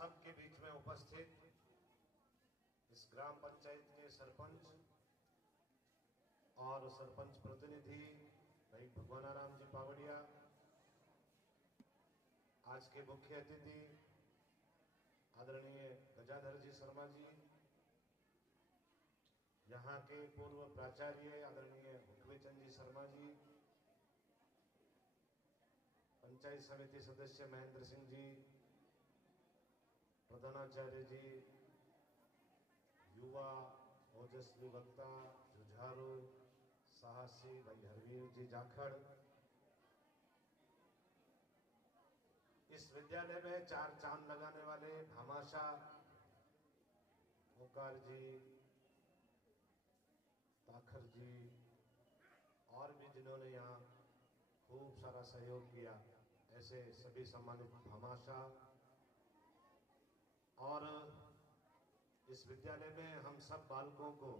सब के बीच में उपस्थित इस ग्राम पंचायत के सरपंच और सरपंच प्रतिनिधि भाई भगवानाराम जी पावड़िया, आज के मुख्य अतिथि आदरणीय गजाधर जी शर्मा जी, यहाँ के पूर्व प्राचार्य आदरणीय हुकवेचंद जी शर्मा जी, पंचायत समिति सदस्य महेंद्र सिंह जी, प्रधानाचार्य जी, युवा ओजस्वी वक्ता जुझारू साहसी भाई हरवीर जी जाखड़, इस विद्यालय में चार चांद लगाने वाले भामाशाह ओकार जी, ताखर जी और भी जिन्होंने यहाँ खूब सारा सहयोग किया, ऐसे सभी सम्मानित भामाशाह। और इस विद्यालय में हम सब बालकों को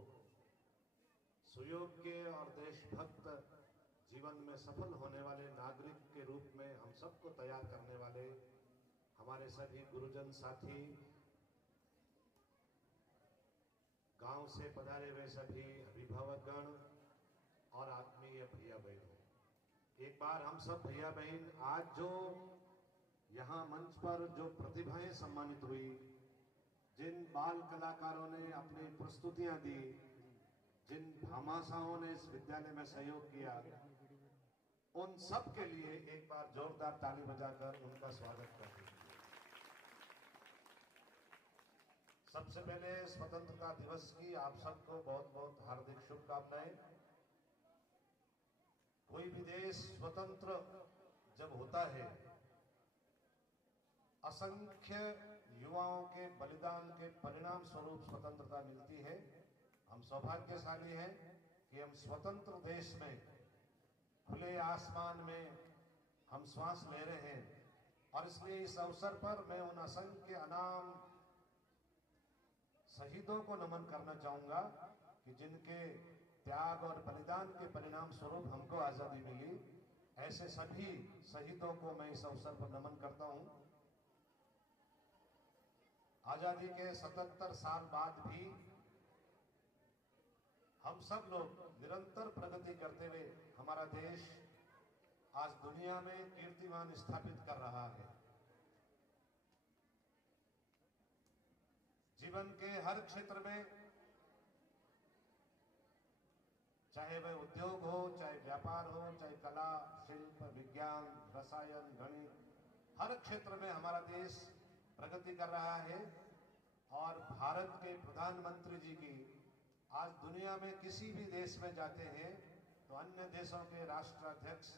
सुयोग्य और देशभक्त जीवन में सफल होने वाले नागरिक के रूप में हम सबको तैयार करने वाले हमारे सभी गुरुजन साथी, गांव से पधारे हुए सभी अभिभावकगण और आत्मीय भैया बहनों, एक बार हम सब भैया बहन आज जो यहाँ मंच पर जो प्रतिभाएं सम्मानित हुई, जिन बाल कलाकारों ने अपनी प्रस्तुतियां दी, जिन भामाशाहों ने इस विद्यालय में सहयोग किया, उन सब के लिए एक बार जोरदार ताली बजाकर उनका स्वागत करते हैं। सबसे पहले स्वतंत्रता दिवस की आप सबको बहुत बहुत हार्दिक शुभकामनाएं। कोई भी देश स्वतंत्र जब होता है, असंख्य युवाओं के बलिदान के परिणाम स्वरूप स्वतंत्रता मिलती है। हम सौभाग्यशाली हैं कि हम स्वतंत्र देश में खुले आसमान में हम श्वास ले रहे हैं, और इसलिए इस अवसर पर मैं उन असंख्य अनाम शहीदों को नमन करना चाहूंगा कि जिनके त्याग और बलिदान के परिणाम स्वरूप हमको आजादी मिली। ऐसे सभी शहीदों को मैं इस अवसर पर नमन करता हूं। आजादी के 77 साल बाद भी हम सब लोग निरंतर प्रगति करते हुए हमारा देश आज दुनिया में कीर्तिमान स्थापित कर रहा है। जीवन के हर क्षेत्र में, चाहे वह उद्योग हो, चाहे व्यापार हो, चाहे कला शिल्प विज्ञान रसायन गणित, हर क्षेत्र में हमारा देश प्रगति कर रहा है। और भारत के प्रधानमंत्री जी की आज दुनिया में किसी भी देश में जाते हैं तो अन्य देशों के राष्ट्राध्यक्ष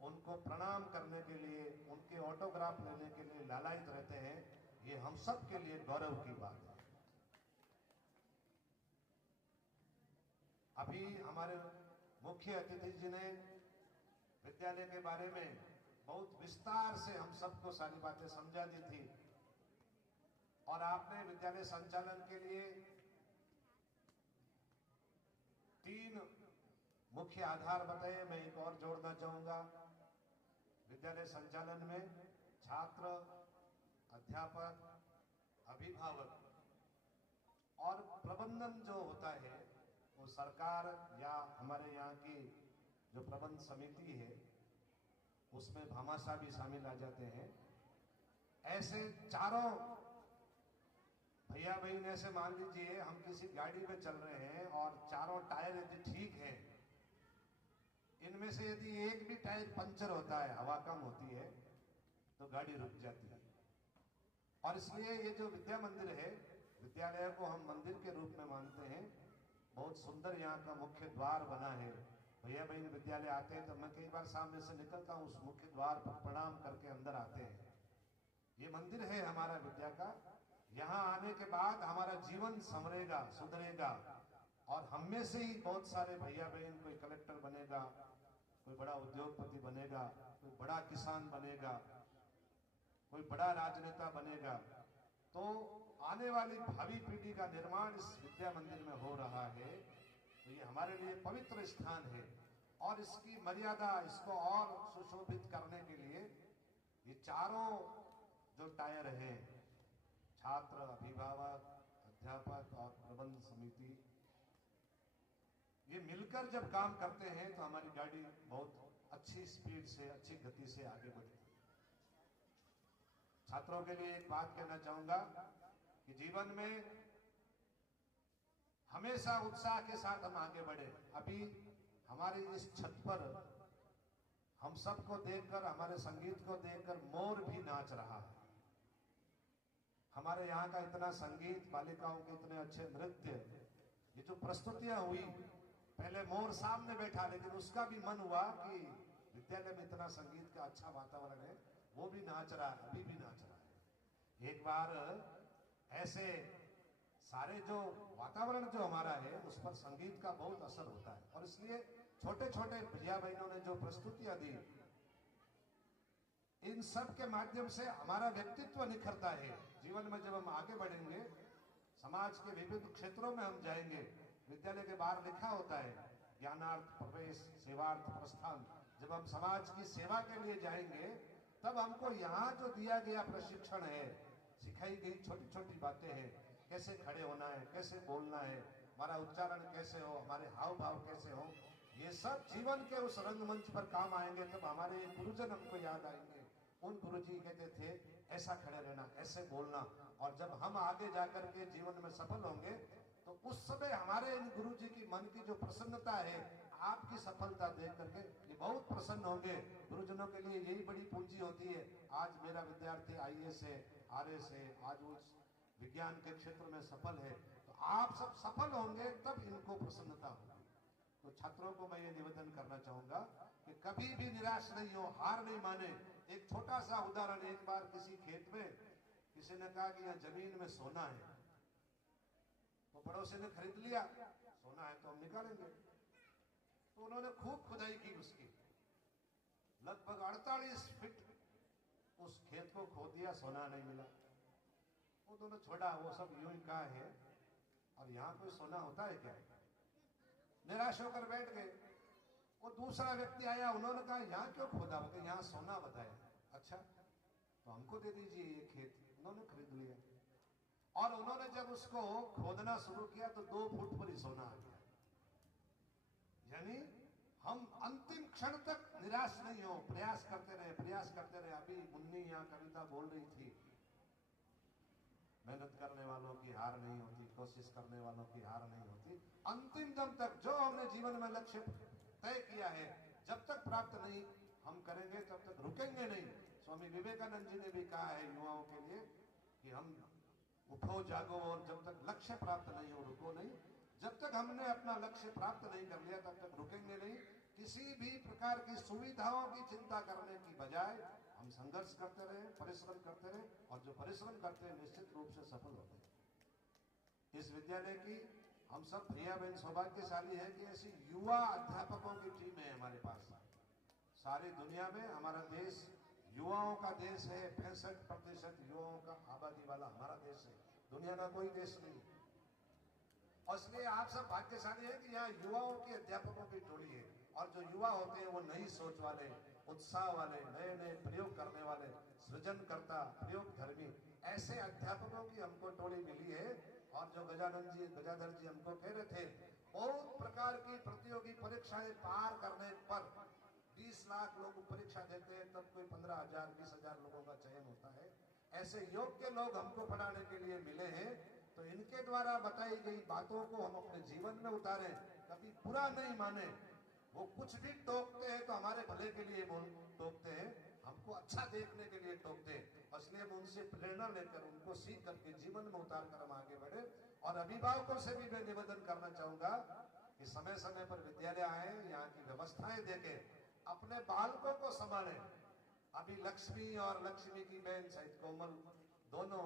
उनको प्रणाम करने के लिए, उनके ऑटोग्राफ लेने के लिए लालायित रहते हैं। ये हम सब के लिए गौरव की बात है। अभी हमारे मुख्य अतिथि जी ने विद्यालय के बारे में बहुत विस्तार से हम सबको सारी बातें समझा दी थी, और आपने विद्यालय संचालन के लिए 3 मुख्य आधार बताए। मैं एक और जोड़ना चाहूंगा। विद्यालय संचालन में छात्र, अध्यापक, अभिभावक और प्रबंधन जो होता है वो सरकार या हमारे यहाँ की जो प्रबंध समिति है उसमें भामाशाह भी शामिल आ जाते हैं। ऐसे चारों भैया बहन, ऐसे मान लीजिए हम किसी गाड़ी में चल रहे हैं और चारों टायर यदि ठीक है, इनमें से यदि एक भी टायर पंचर होता है, हवा कम होती है, तो गाड़ी रुक जाती है। और इसलिए ये जो विद्या मंदिर है, विद्यालय को हम मंदिर के रूप में मानते हैं। बहुत सुंदर यहाँ का मुख्य द्वार बना है। भैया बहन विद्यालय आते हैं तो मैं कई बार सामने से निकलता हूँ, उस मुख्य द्वार पर प्रणाम करके अंदर आते हैं। ये मंदिर है हमारा विद्या का। यहाँ आने के बाद हमारा जीवन संवरेगा, सुधरेगा, और हम में से ही बहुत सारे भैया बहन, कोई कलेक्टर बनेगा, कोई बड़ा उद्योगपति बनेगा, कोई बड़ा किसान बनेगा, कोई बड़ा राजनेता बनेगा। तो आने वाली भावी पीढ़ी का निर्माण इस विद्या मंदिर में हो रहा है। तो ये हमारे लिए पवित्र स्थान है, और इसकी मर्यादा, इसको और सुशोभित करने के लिए ये चारों जो टायर हैं छात्र, अभिभावक, अध्यापक और प्रबंध समिति ये मिलकर जब काम करते हैं तो हमारी गाड़ी बहुत अच्छी स्पीड से, अच्छी गति से आगे बढ़ती है। छात्रों के लिए एक बात कहना चाहूंगा कि जीवन में हमेशा उत्साह के साथ हम आगे बढ़े। अभी हमारी इस छत पर हम सबको देखकर, हमारे संगीत को देखकर मोर भी नाच रहा है। हमारे यहाँ का इतना संगीत, बालिकाओं के इतने अच्छे नृत्य, ये जो प्रस्तुतियां हुई, पहले मोर सामने बैठा लेकिन उसका भी मन हुआ कि विद्यालय में इतना संगीत का अच्छा वातावरण है, वो भी नाच रहा है, अभी भी नाच रहा है। एक बार ऐसे सारे जो वातावरण जो हमारा है उस पर संगीत का बहुत असर होता है और इसलिए छोटे छोटे भैया बहनों ने जो प्रस्तुतियां दी, इन सब के माध्यम से हमारा व्यक्तित्व निखरता है। जीवन में जब हम आगे बढ़ेंगे, समाज के विविध क्षेत्रों में हम जाएंगे, विद्यालय के बाहर लिखा होता है ज्ञानार्थ प्रवेश सेवार्थ प्रस्थान। जब हम समाज की सेवा के लिए जाएंगे तब हमको यहाँ जो दिया गया प्रशिक्षण है, सिखाई गई छोटी छोटी बातें हैं, कैसे खड़े होना है, कैसे बोलना है, हमारा उच्चारण कैसे हो, हमारे हाव भाव कैसे हो, ये सब जीवन के उस रंगमंच पर काम आएंगे। तब हमारे गुरुजन हमको याद आएंगे। उन गुरुजी कहते थे ऐसा खड़े रहना, ऐसे बोलना। और जब हम आगे जाकर के जीवन में सफल होंगे तो उस समय हमारे इन गुरुजी की मन की जो प्रसन्नता है, आपकी सफलता देख करके ये बहुत प्रसन्न होंगे। गुरुजनों के लिए यही बड़ी पूंजी होती है। आज मेरा विद्यार्थी आईएएस है, आरएस है, आज वो विज्ञान के क्षेत्र में सफल है, तो आप सब सफल होंगे तब इनको प्रसन्नता होगी। तो छात्रों को मैं ये निवेदन करना चाहूंगा कि कभी भी निराश नहीं हो, हार नहीं माने। एक छोटा सा उदाहरण, एक बार किसी खेत में किसी ने कहा कि यहाँ जमीन में सोना है, तो पड़ोसी ने खरीद लिया, सोना है तो हम निकालेंगे। तो उन्होंने खूब खुदाई की उसकी, लगभग 48 फीट उस खेत को खोद दिया, सोना नहीं मिला। वो दोनों छोड़ा, वो सब यूं ही कहा है और यहाँ कोई सोना होता है क्या? निराश होकर बैठ गए। वो दूसरा व्यक्ति आया, उन्होंने कहा यहाँ क्यों खोदा? बोले यहाँ सोना बताया। अच्छा तो हमको दे दीजिए ये खेत। उन्होंने खरीद लिया और उन्होंने जब उसको खोदना शुरू किया तो 2 फुट पर ही सोना आ गया। यानी हम अंतिम क्षण तक निराश नहीं हो, प्रयास करते रहे, प्रयास करते रहे। अभी मुन्नी यहाँ कविता बोल रही थी, मेहनत करने वालों की हार नहीं होती, कोशिश करने वालों की हार नहीं होती। अंतिम दम तक जो हमने जीवन में लक्ष्य तय किया है, जब तक प्राप्त नहीं हम करेंगे तब तक रुकेंगे नहीं। स्वामी विवेकानंद जी ने भी कहा है युवाओं के लिए कि हम उठो जागो और जब तक लक्ष्य प्राप्त नहीं हो रुको नहीं। जब तक हमने अपना लक्ष्य प्राप्त नहीं कर लिया तब तक रुकेंगे नहीं। किसी भी प्रकार की सुविधाओं की चिंता करने की बजाय हम संघर्ष करते रहे, परिश्रम करते रहे और जो परिश्रम करते हैं निश्चित रूप से सफल होते हैं। इस विद्यालय की हम सब भैया बहन सौभाग्यशाली है कि ऐसी युवा अध्यापकों की टीम है हमारे पास। सारी दुनिया में हमारा देश युवाओं का देश है। 65% युवाओं का आबादी वाला हमारा देश है, दुनिया का कोई देश नहीं। और इसलिए आप सब भाग्यशाली है कि यहाँ युवाओं की अध्यापकों की टोली है और जो युवा होते हैं वो नई सोच वाले, उत्साह वाले, नए नए प्रयोग करने वाले, सृजनकर्ता, प्रयोग धर्मी, ऐसे अध्यापकों की हमको टोली मिली है। और जो गजाधर जी हमको कह रहे थे, बहुत प्रकार की प्रतियोगी परीक्षाएं पार करने पर 20 लाख लोग परीक्षा देते हैं, तब कोई 15,000 20,000 लोगों का चयन होता है। ऐसे योग्य लोग हमको पढ़ाने के लिए मिले हैं, तो इनके द्वारा बताई गई बातों को हम अपने जीवन में उतारें, कभी बुरा नहीं माने। वो कुछ भी टोकते हैं तो हमारे भले के लिए टोकते हैं, हमको अच्छा देखने के लिए टोकते हैं। इसलिए हम उनसे प्रेरणा लेकर, उनको सीख करके जीवन में उतार कर हम आगे बढ़े। और अभिभावकों से भी मैं निवेदन करना चाहूंगा कि समय समय पर विद्यालय आए, यहाँ की व्यवस्थाएं देखें, अपने बालकों को संभालें। अभी लक्ष्मी और लक्ष्मी की बहन सहित कोमल दोनों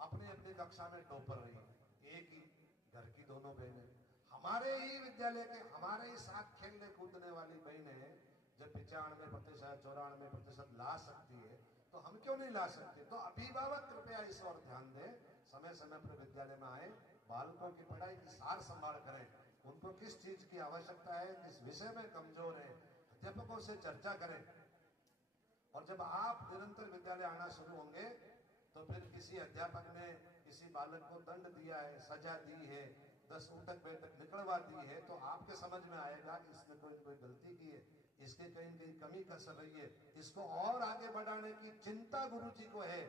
अपनी अपनी कक्षा में टॉपर रही है, एक ही घर की दोनों बहनें। हमारे ही विद्यालय के हमारे ही साथ खेलने कूदने वाली बहनें जब 95% 94% ला सकती है तो हम क्यों नहीं ला सकते? तो अभिभावक कृपया इस ओर ध्यान दें, समय समय पर विद्यालय में आए, बालकों की पढ़ाई की सार संभाल करें, उनको किस चीज की आवश्यकता है, किस विषय में कमजोर है, अध्यापकों से चर्चा करें। और जब आप निरंतर विद्यालय आना शुरू होंगे तो फिर किसी अध्यापक ने किसी बालक को दंड दिया है, सजा दी है, 10 उठक बैठक निकलवा दी है, तो आपके समझ में आएगा कि इसने कोई गलती की है, इसके कहीं न कहीं कमी कसर रही है, इसको और आगे बढ़ाने की चिंता गुरुजी को है।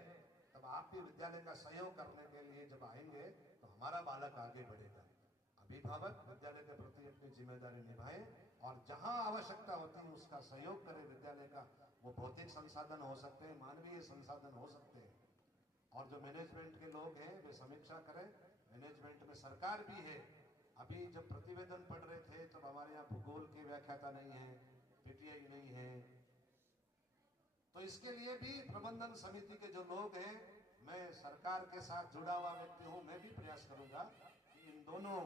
तब आप भी विद्यालय का सहयोग करने के लिए जब आएंगे तो हमारा बालक आगे बढ़ेगा। अभिभावक विद्यालय के प्रति अपनी जिम्मेदारी निभाएं और जहां आवश्यकता होती है उसका सहयोग करें। विद्यालय का वो भौतिक संसाधन हो सकते हैं, मानवीय संसाधन हो सकते हैं, और जो मैनेजमेंट के लोग हैं वे समीक्षा करें। मैनेजमेंट में सरकार भी है। अभी जब प्रतिवेदन पढ़ रहे थे तब हमारे यहाँ भूगोल के व्याख्याता नहीं है, पीटीआई नहीं है, तो इसके लिए भी प्रबंधन समिति के जो लोग हैं, मैं सरकार के साथ जुड़ा हुआ व्यक्ति हूं, मैं भी प्रयास करूंगा कि इन दोनों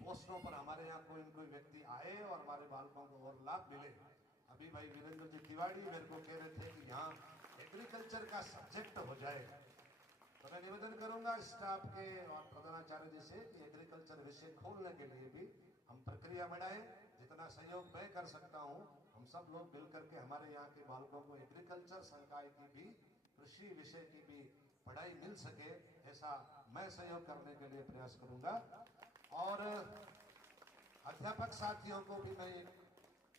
पोस्टों पर हमारे यहाँ कोई न कोई व्यक्ति आए और हमारे बालकों को और लाभ मिले। अभी भाई वीरेंद्र जी तिवारी मेरे को कह रहे थे कि यहाँ एग्रीकल्चर का सब्जेक्ट हो जाए, तो मैं निवेदन करूंगा स्टाफ के और प्रधानाचार्य जी से कि एग्रीकल्चर विषय खोलने के लिए भी हम प्रक्रिया बढ़ाएं। जितना सहयोग मैं कर सकता हूं, हम सब लोग मिलकर के हमारे यहाँ के बालकों को एग्रीकल्चर संकाय की भी, कृषि विषय की भी पढ़ाई मिल सके, ऐसा मैं सहयोग करने के लिए प्रयास करूंगा। और अध्यापक साथियों को भी मैं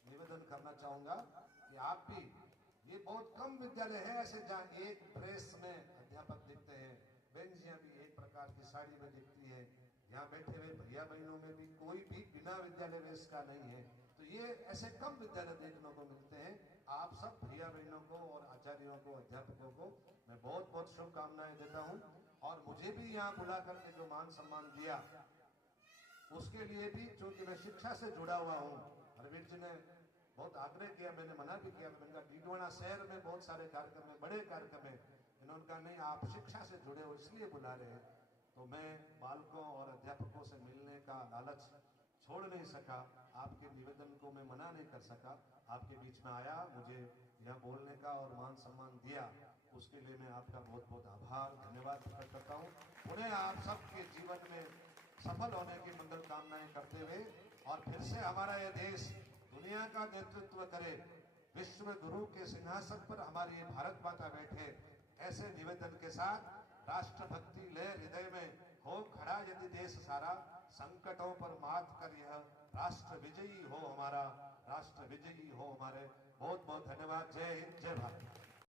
निवेदन करना चाहूंगा कि आप भी, ये बहुत कम विद्यालय है ऐसे जहाँ एक ड्रेस में अध्यापक दिखते हैं, बेंजियां भी एक प्रकार की साड़ी में दिखती है, यहाँ बैठे हुए भैया बहनों में भी कोई भी बिना विद्यालय वेश का नहीं है, तो ये ऐसे कम विद्यालय देखने को मिलते हैं। आप सब भैया बहनों को और आचार्यों को, अध्यापकों को मैं बहुत बहुत शुभकामनाएं देता हूँ। और मुझे भी यहाँ बुला करके जो मान सम्मान दिया उसके लिए भी, चूंकि मैं शिक्षा से जुड़ा हुआ हूँ, हरवीर जी ने बहुत आग्रह किया, मैंने मना भी किया, मैंने कहा डीडवाना शहर में बहुत सारे कार्यक्रम है, बड़े कार्यक्रम है, इन्होंने कहा नहीं आप शिक्षा से जुड़े हो इसलिए बुला रहे हैं। तो मैं बालकों और अध्यापकों से मिलने का लालच छोड़ नहीं सका, आपके निवेदन को मैं मना नहीं कर सका, आपके बीच में आया, मुझे यहाँ बोलने का और मान सम्मान दिया, उसके लिए मैं आपका बहुत बहुत आभार धन्यवाद प्रकट करता हूँ। पुनः आप सबके जीवन में सफल होने की मंगल कामनाएं करते हुए, और फिर से हमारा यह देश दुनिया का नेतृत्व करे, विश्व गुरु के सिंहासन पर हमारी ये भारत माता बैठे, ऐसे निवेदन के साथ राष्ट्रभक्ति ले हृदय में हो खड़ा यदि देश सारा, संकटों पर मात कर यह राष्ट्र विजयी हो हमारा, राष्ट्र विजयी हो हमारे। बहुत बहुत धन्यवाद। जय हिंद, जय भारत।